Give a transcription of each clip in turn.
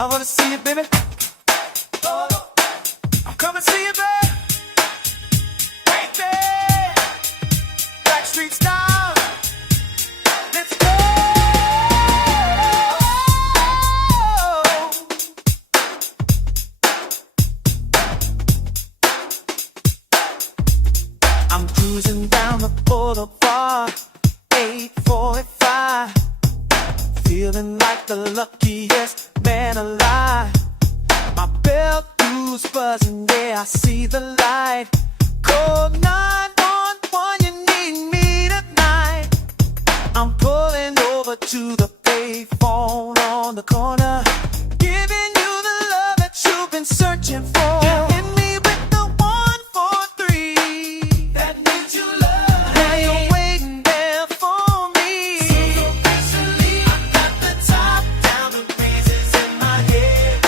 I wanna see it, baby. Oh, I'm coming to see it, baby. Right there. Backstreet style. Let's go. I'm cruising down the boulevard, 845, feeling like the luckiest man alive. My belt loose buzzing, yeah, I see the light. Call 911, you need me tonight. I'm pulling over to the payphone on the corner, giving you the love that you've been searching for. Hit me with the 143. That means you love. Now you're waiting there for me. So patiently, I got the top down, the breezes in my head.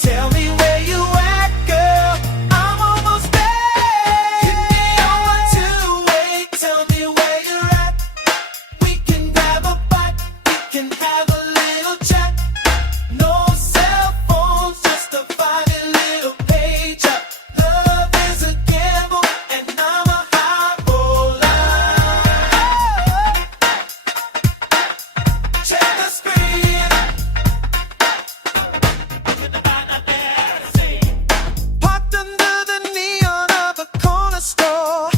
Tell me where you at, girl. I'm almost there. Hit me on my two-way. Tell me where you're at. We can grab a bite. We can have a little chat. No cell phones, just a funny little pager. Love is a gamble, and I'm a high roller. Check the screen. Parked under the neon of a corner store.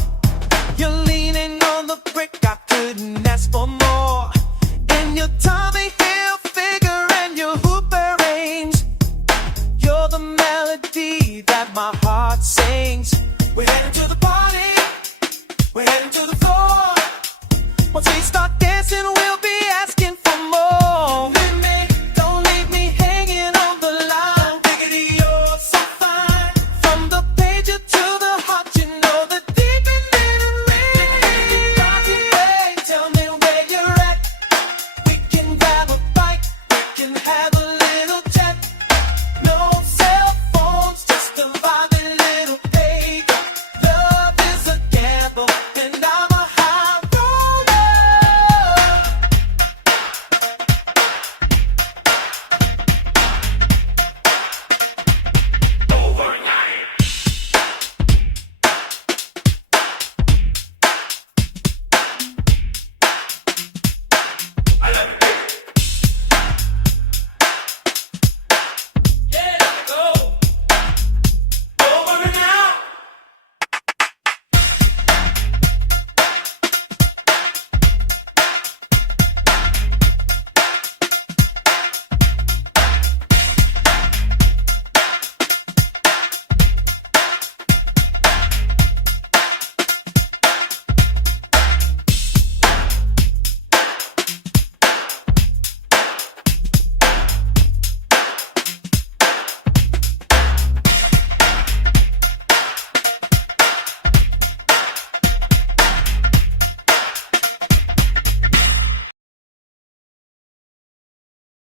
You're leaning on the brick, I couldn't ask for more. In your Tommy Hilfiger and your Hooper range, you're the melody that my heart sings. We're heading to the party, we're heading to the floor. Once we start dancing, we'll be